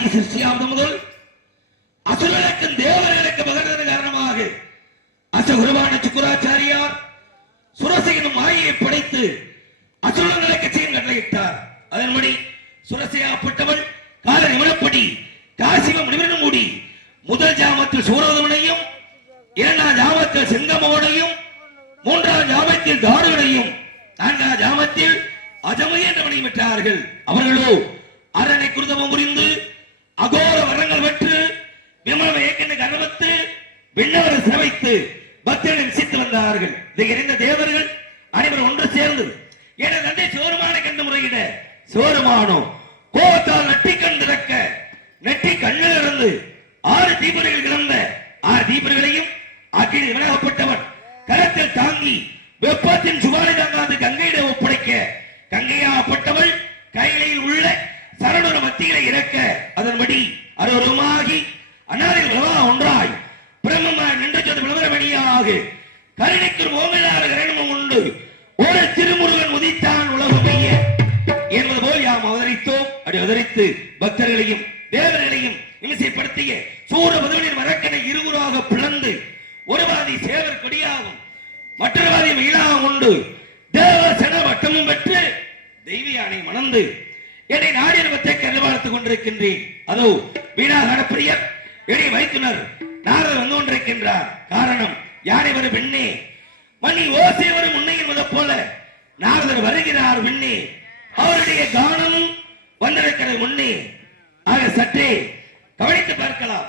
ஆதி சிருஷ்டியாவது முதல் அசுரனுக்கும் தேவர்களுக்கு பகர்ந்தது காரணமாக அசகுருவான சுக்கராச்சாரியார் சுரசையின் மாயை படைத்து அசுரனுக்கு செய்யும் கட்டளையிட்டார். அதன்படி சுரசையாப்பட்டவள் கால நிமிடப்படி காசிவம் நிமிடம் மூடி முதல் ஜாமத்தில் சூரோதவனையும், இரண்டாம் ஜாமத்தில் செங்கமோடையும், மூன்றாம் ஜாமத்தில் தாருகளையும், நான்காம் ஜாமத்தில் அஜமை என்ற மணி பெற்றார்கள். அவர்களோ அரணை குருதமும் புரிந்து அகோர வரங்கள் பெற்று விமல ஏக்கனை கர்வத்து விண்ணவரை சிறவைத்து பக்தர்களை விசித்து வந்தார்கள். இதை அறிந்த தேவர்கள் அனைவரும் ஒன்று சேர்ந்து எனது தந்தை சோறுமான கண்டு முறையிட சோறுமானோ கோபத்தால் நட்டி கண் திறக்க நெட்டி கண்ணில் இருந்து 6 தீபர்கள் கிளம்ப 6 தீபர்களையும் அக்கினி விலகப்பட்டவன் கரத்தில் தாங்கி வெப்பத்தின் சுவாலை தாங்காது கங்கையிட ஒப்படைக்க கங்கையாப்பட்டவள் கையிலையில் உள்ள சரணர மத்தியில இறக்க அதன்படி அருவருமாகி அன்னாரில் விளவா ஒன்றாய் பிரம்மமாய் நின்று சொந்த விளவரமணியாக கருணைக்கு ஓமையார கரணமும் உண்டு ஒரு திருமுருகன் உதித்தான் உலகம் பெய்ய என்பது போல் யாம் அவதரித்தோம். அப்படி அவதரித்து பக்தர்களையும் தேவர்களையும் இமிசைப்படுத்திய சூரபதுவனின் மரக்கனை இருகுறாக பிளந்து ஒருவாதி சேவர் கொடியாகும் மற்றொருவாதி மயிலாக உண்டு தேவ சன வட்டமும் பெற்று தெய்வியானை மணந்து என்னை நாடியத்தை கருவாழ்த்துக் கொண்டிருக்கின்றேன். அதோ வீணாகன பிரியர் என்னை வைத்துனர் நாரதர் வந்து கொண்டிருக்கின்றார். காரணம் யானை வரும் பெண்ணே மணி ஓசை வரும் முன்னை என்பதை போல நாரதர் வருகிறார் பெண்ணே. அவருடைய கானமும் வந்திருக்கிறது முன்னே. ஆக சற்றே கவனித்து பார்க்கலாம்.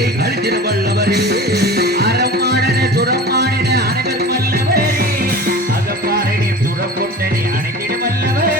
கண்ணியை அழித்திட வல்லவரே அறமாடன துறமாடன அனைவர் வல்லவரே அகப்பாரணி துறம் கொண்டனை அணைத்திட வல்லவரே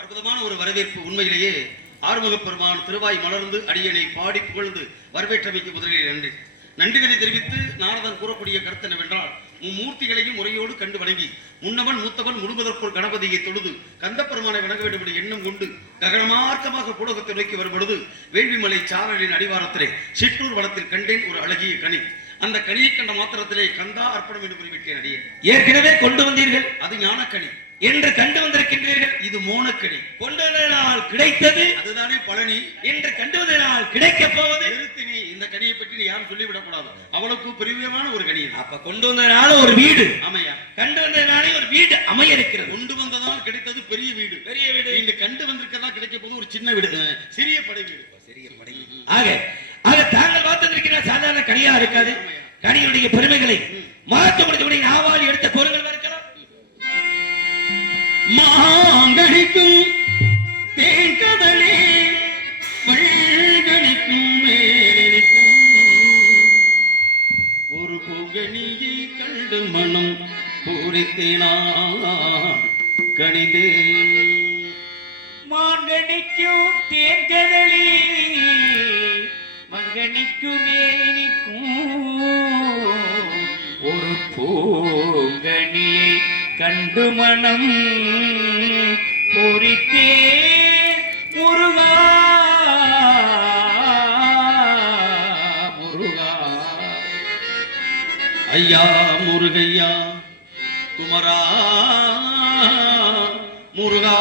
அற்புதமான ஒரு வரவேற்பு. உண்மையிலேயே ஆறுமுகப் பெருமான் திருவாய் மலர்ந்து அடியனை பாடி புகழ்ந்து வரவேற்றமைக்கு முதலில் நன்றிகளை தெரிவித்து நாரதன் கூறக்கூடிய கருத்து என்னவென்றால், மும்மூர்த்திகளையும் முறையோடு கண்டு வணங்கி முன்னவன் மூத்தவன் முழுவதற்குள் கணபதியை தொழுது கந்தப்பெருமானை வணங்க வேண்டும் என்ற எண்ணம் கொண்டு ககனமார்க்கமாக கூடகத்தை நோக்கி வரும்பொழுது வேள்விமலை சாரலின் அடிவாரத்திலே சிற்றூர் வனத்தில் கண்டேன் ஒரு அழகிய கனி. அந்த கனியை கண்ட மாத்திரத்திலே கந்தா அர்ப்பணம் என்று குறிவிட்டேன். அடியே ஏற்கனவே கொண்டு வந்தீர்கள், அது ஞானக்கனி என்று கண்டு வந்திருக்கின்றீர்கள். இது மோனக்கனி. கொண்டு வந்ததனால் கிடைத்தது அதுதானே பழனி. என்று கண்டு வந்ததனால் கிடைக்க போவது நிறுத்தினி. இந்த கனியை பற்றி நீ யாரும் சொல்லிவிடக் கூடாது, அவளுக்கு பிரிவியமான ஒரு கனி. அப்ப கொண்டு வந்ததனால ஒரு வீடு அமையா, கண்டு வந்ததனாலே ஒரு வீடு அமைய இருக்கிறது. கொண்டு வந்ததால் கிடைத்தது பெரிய வீடு. பெரிய வீடு இன்று கண்டு வந்திருக்கிறதா கிடைக்க போது ஒரு சின்ன வீடு, சிறிய படை வீடு. சிறிய படை. ஆக தாங்கள் பார்த்திருக்கிற சாதாரண கனியா இருக்காது. கனியுடைய பெருமைகளை மாற்ற முடியும் நாவால் எடுத்த பொருள்கள் இருக்கலாம். மாங்கனிக்கும் தேங்கதலே வள்கனிக்கும் மேலிருக்கும் ஒரு புகனியை கண்டு மனம் பூரித்தேனான் கணிதே. மாங்கனிக்கும் தேங்கதலே மங்கனிக்கும் மேனிக்கும் ஒரு பூங்கனியை கண்டு மனம் பொறித்தே முருகா முருகா. ஐயா முருகையா குமரா முருகா